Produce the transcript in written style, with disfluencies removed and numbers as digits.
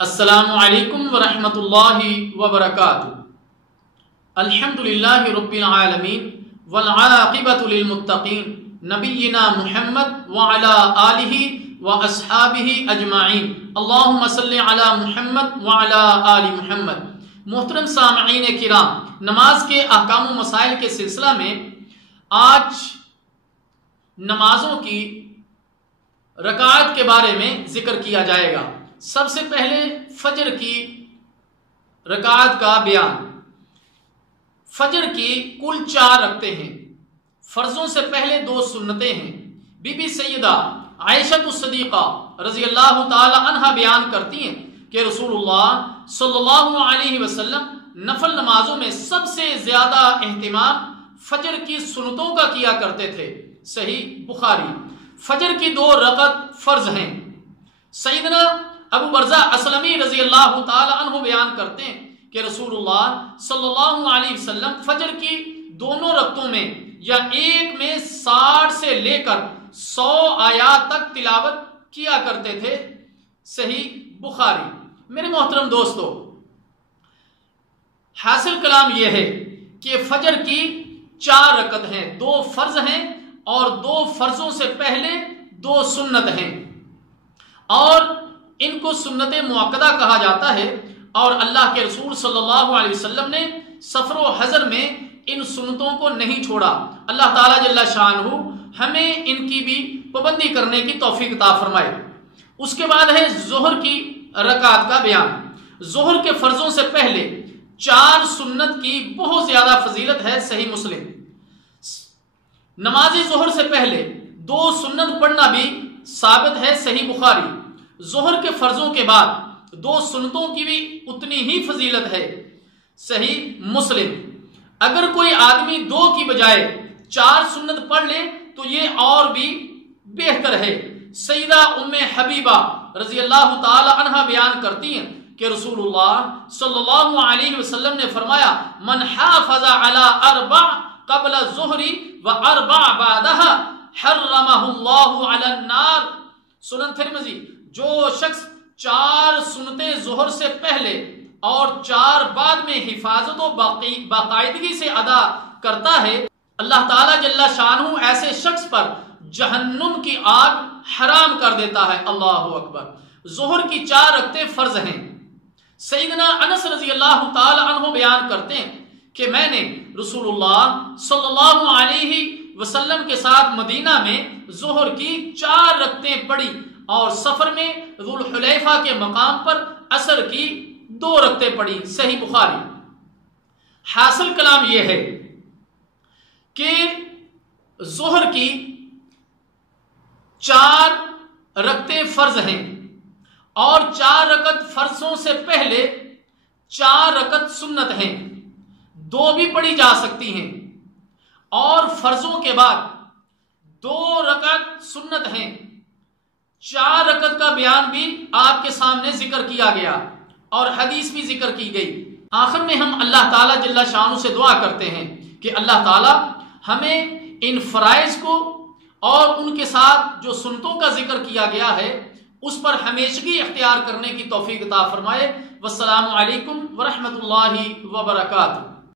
السلام علیکم ورحمۃ اللہ وبرکاتہ۔ الحمدللہ رب العالمین والعاقبۃ للمتقین نبینا محمد وعلی آلہ واصحابہ اجمعین اللہم صلی علی محمد وعلی آل محمد۔ محترم سامعین کرام، نماز کے احکام و مسائل کے سلسلہ میں آج نمازوں کی رکعات کے بارے میں ذکر کیا جائے گا۔ سب سے پہلے فجر کی رکعات کا بیان۔ فجر کی کل 4 رکعتیں ہیں، فرضوں سے پہلے 2 سنتیں ہیں۔ بی بی سیدہ عائشہ الصدیقہ رضی اللہ تعالی عنہا بیان کرتی ہیں کہ رسول اللہ صلی اللہ علیہ وسلم نفل نمازوں میں سب سے زیادہ اہتمام فجر کی سنتوں کا کیا کرتے تھے۔ صحیح بخاری۔ فجر کی 2 رکعت فرض ہیں۔ سیدنا ابو برزہ اسلمی رضی اللہ تعالی عنہ بیان کرتے ہیں کہ رسول اللہ صلی اللہ علیہ وسلم فجر کی دونوں رکعتوں میں یا ایک میں 60 سے لے کر 100 آیات تک تلاوت کیا کرتے تھے۔ صحیح بخاری۔ میرے محترم دوستو، حاصل کلام یہ ہے کہ فجر کی 4 رکعت ہیں، 2 فرض ہیں اور 2 فرضوں سے پہلے 2 سنت ہیں، اور ان کو سنت مؤکدہ کہا جاتا ہے۔ اور اللہ کے رسول صلی اللہ علیہ وسلم نے سفر و حضر میں ان سنتوں کو نہیں چھوڑا۔ اللہ تعالیٰ جل شانہ ہمیں ان کی بھی پابندی کرنے کی توفیق عطا فرمائے۔ اس کے بعد ہے ظہر کی رکعات کا بیان۔ ظہر کے فرضوں سے پہلے 4 سنت کی بہت زیادہ فضیلت ہے۔ صحیح مسلم۔ نماز ظہر سے پہلے 2 سنت پڑھنا بھی ثابت ہے۔ صحیح بخاری۔ ظہر کے فرضوں کے بعد 2 سنتوں کی بھی اتنی ہی فضیلت ہے۔ صحیح مسلم۔ اگر کوئی آدمی 2 کی بجائے 4 سنت پڑھ لے تو یہ اور بھی بہتر ہے۔ سیدہ ام حبیبہ رضی اللہ تعالی عنہا بیان کرتی ہیں کہ رسول اللہ صلی اللہ علیہ وسلم نے فرمایا، من حافظ علی 4 قبل الظہر و 4 بعدها حرمہ اللہ علی النار۔ سنن ترمذی۔ جو شخص 4 سنتیں ظہر سے پہلے اور 4 بعد میں حفاظت و باقاعدگی سے ادا کرتا ہے، اللہ تعالیٰ جل شانہ ایسے شخص پر جہنم کی آگ حرام کر دیتا ہے۔ اللہ اکبر۔ ظہر کی 4 رکعتیں فرض ہیں۔ سیدنا انس رضی اللہ تعالی عنہ بیان کرتے ہیں کہ میں نے رسول اللہ صلی اللہ علیہ وسلم کے ساتھ مدینہ میں ظہر کی 4 رکعتیں پڑھی اور سفر میں ذوالحلیفہ کے مقام پر عصر کی 2 رکعتیں پڑھی۔ صحیح بخاری۔ حاصل کلام یہ ہے کہ ظہر کی 4 رکعتیں فرض ہیں اور 4 رکعت فرضوں سے پہلے 4 رکعت سنت ہیں، 2 بھی پڑھی جا سکتی ہیں، اور فرضوں کے بعد 2 رکعت سنت ہیں۔ 4 رکعت کا بیان بھی آپ کے سامنے ذکر کیا گیا اور حدیث بھی ذکر کی گئی۔ آخر میں ہم اللہ تعالیٰ جل شانہ سے دعا کرتے ہیں کہ اللہ تعالیٰ ہمیں ان فرائض کو اور ان کے ساتھ جو سنتوں کا ذکر کیا گیا ہے اس پر ہمیشگی اختیار کرنے کی توفیق عطا فرمائے۔ والسلام علیکم ورحمۃ اللہ وبرکاتہ۔